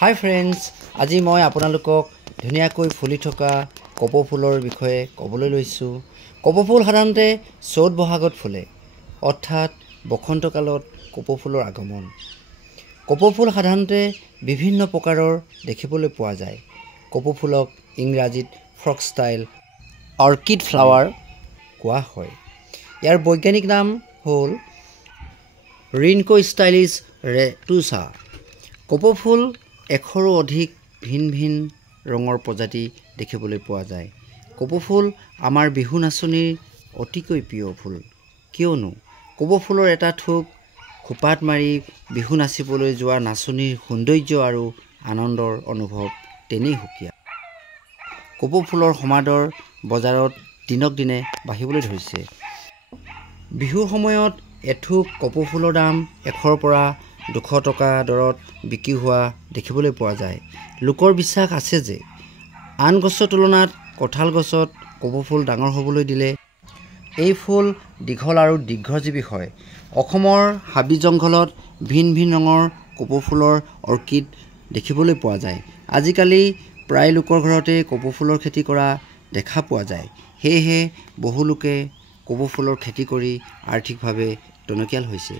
হাই friends, আজি মই আপোনালোকক ধুনীয়াকৈ ফুলি থকা কপৌ ফুলৰ বিষয়ে ক'বলৈ লৈছোঁ। কপৌ ফুল সাধাৰণতে চ'ত বহাগত ফুলে, অৰ্থাৎ বসন্তকালত কপৌ ফুলৰ আগমন। কপৌ ফুল সাধাৰণতে বিভিন্ন প্ৰকাৰৰ দেখিবলৈ পোৱা যায়। কপৌ ফুলক ইংৰাজীত ফক্সটাইল অৰ্কিড ফ্লাৱাৰ কোৱা হয়। ইয়াৰ বৈজ্ঞানিক নাম হ'ল ৰিনকোষ্টাইলিছ ৰেটুচা। কপৌ ফুল 100ৰো অধিক ভিন ভিন ৰঙৰ প্ৰজাতি দেখিবলৈ পোৱা যায়। কপৌ ফুল আমাৰ বিহু নাচনীৰ অতিকৈ প্ৰিয় ফুল, কিয়নো কপৌ ফুলৰ এটা থোক খোপাত মাৰি বিহু নাচিবলৈ যোৱা নাচনীৰ সৌন্দৰ্য আৰু আনন্দৰ অনুভৱ তেনেই সুকীয়া। কপৌ ফুলৰ সমাদৰ বজাৰত দিনক দিনে বাঢ়িবলৈ ধৰিছে। বিহুৰ সময়ত এথোক কপৌ ফুলৰ দাম 100ৰ পৰা 200 টকা দৰত বিক্ৰী হোৱা দেখিবলৈ পোৱা যায়। লোকৰ বিশ্বাস আছে যে আন গছৰ তুলনাত কঁঠাল গছত কপৌ ফুল ডাঙৰ হ'বলৈ দিলে এই ফুল দীঘল আৰু দীৰ্ঘজীৱী হয়। অসমৰ হাবি জংঘলত ভিন ভিন ৰঙৰ কপৌ ফুলৰ অৰ্কিড দেখিবলৈ পোৱা যায়। আজিকালি প্ৰায় লোকৰ ঘৰতে কপৌ ফুলৰ খেতি কৰা দেখা পোৱা যায়। সেয়েহে বহু লোকে কপৌ ফুলৰ খেতি কৰি আৰ্থিকভাৱে টনকিয়াল হৈছে।